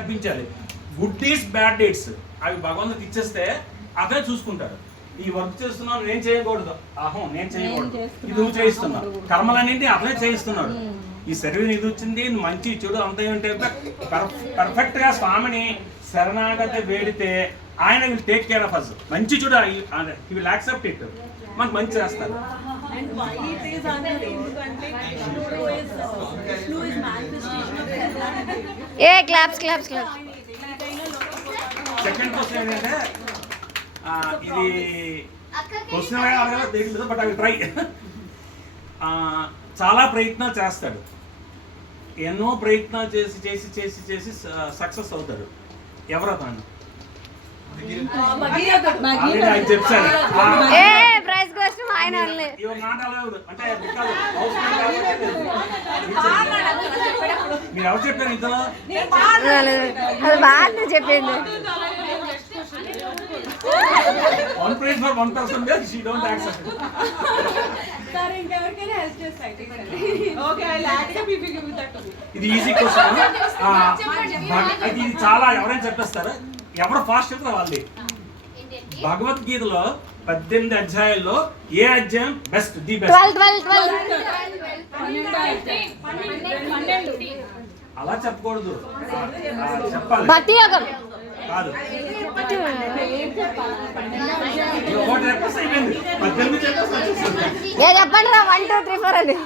కల్పించాలి. Good deeds bad deeds అవి భగవంతుడికి ఇచ్చేస్తే అతనే చూసుకుంటాడు. ఈ వర్క్ చేస్తున్నావు నేను చేయకూడదు, నేను చేయకూడదు, ఇది నువ్వు చేయిస్తున్నావు, కర్మలన్నింటినీ అతనే చేయిస్తున్నాడు. ఈ శరీరం ఇది వచ్చింది, మంచి చెడు అంతా ఏంటంటే పర్ఫెక్ట్ గా స్వామిని శరణాగతి వేడితే ఆయన will take care of us. మంచి చెడు హి విల్ యాక్సెప్ట్ ఇట్, మనకు మంచి చేస్తారు. సెకండ్ క్వశ్చన్ ఏంటంటే ఇది క్వశ్చన్ అడగల తెలియదు, బట్ అవి ట్రై. చాలా ప్రయత్నాలు చేస్తాడు, ఎన్నో ప్రయత్నాలు చేసి చేసి చేసి చేసి సక్సెస్ అవుతాడు. ఎవరో తాను చెప్పాడు. మీరు ఎవరు చెప్పారు ఇంతలో? చెప్పింది one prize for one person, she don't accept it. Sir, ఇంకెవరికైనా హెల్ప్ చేస్తాయి. Okay, I lad up if you give that to. ఇది ఈజీ క్వశ్చన్. ఇది చాలా ఎవరైనా చెప్పేస్తారు, ఎవరు ఫాస్ట్ చెప్తారో వాళ్ళే. భగవద్గీతలో 18 అధ్యాయాల్లో ఏ అధ్యాయం బెస్ట్, ది బెస్ట్? 12 అలా చెప్పకూడదు, చెప్పాలి. భక్తి యోగం కాదు, ఒకటి చెప్పేసి అయిపోయింది. 18 చెప్పేసి చెప్పండి 1 2 3 4 అని.